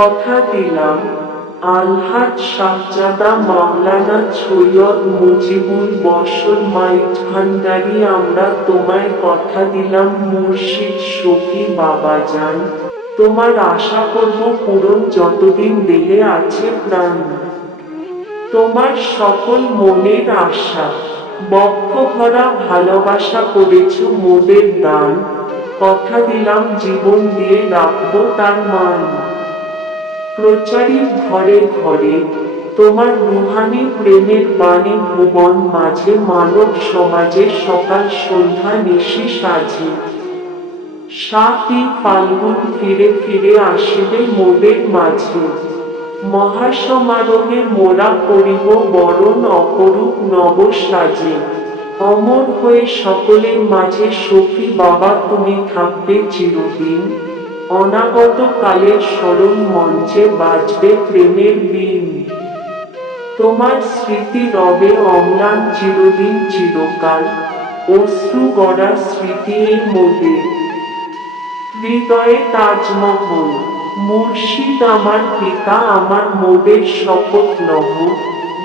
কথা দিলাম। আলহাজ শাহজাদা মাওলানা সৈয়দ মুজিবুল বসর মাইট ভান্ডারি, আমরা তোমায় কথা দিলাম মুর্শিদ শফি বাবাজান। তোমার আশা করব পূরণ যতদিন দেহে আছে প্রাণ। তোমার সকল মনের আশা, বক্ষ ভরা ভালোবাসা করেছ মোদের দান। কথা দিলাম, জীবন দিয়ে রাখব তার মান। প্রচারীর ঘরে ঘরে তোমার রুহানি প্রেমের বাণী ভুবন মাঝে মানব সমাজে সকাল সন্ধ্যা নিশি সাজে। সাতই ফাল্গুন ফিরে ফিরে আসিবে মোদের মাঝে। মহাসমারোহে মোরা করিব বরণ অপরূপ নব সাজে। অমর হয়ে সকলের মাঝে সখী বাবা তুমি থাকবে চিরদিন। অনাগত কালের স্মরণ মঞ্চে বাজবে প্রেমের বিন তোমার স্মৃতি রবে অম্লান চিরদিন চিরকাল, অশ্রু গড়া স্মৃতি এই মোদের হৃদয়ে তাজমহল, মুর্শিদ আমার পিতা, আমার মোদের শপথ নহ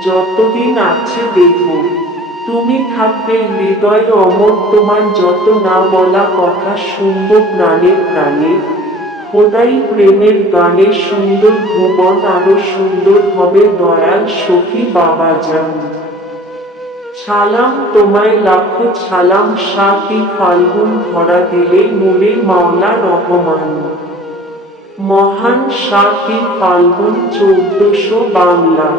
যতদিন আছে দেহ তুমি থাকবে হৃদয়ে অমর, তোমার যত না বলা কথা শুনব প্রাণে প্রাণে। খোদাই প্রেমের গানে সুন্দর ভুবন, আরও সুন্দর হবে দয়াল সখী বাবা যান ছালাম তোমায় লাখো, ছালাম সাতি ফাল্গুন ধরা দিলে নূরে মাওলা রহমান। মহান সাতি ফাল্গুন চৌদ্দশো বাংলা।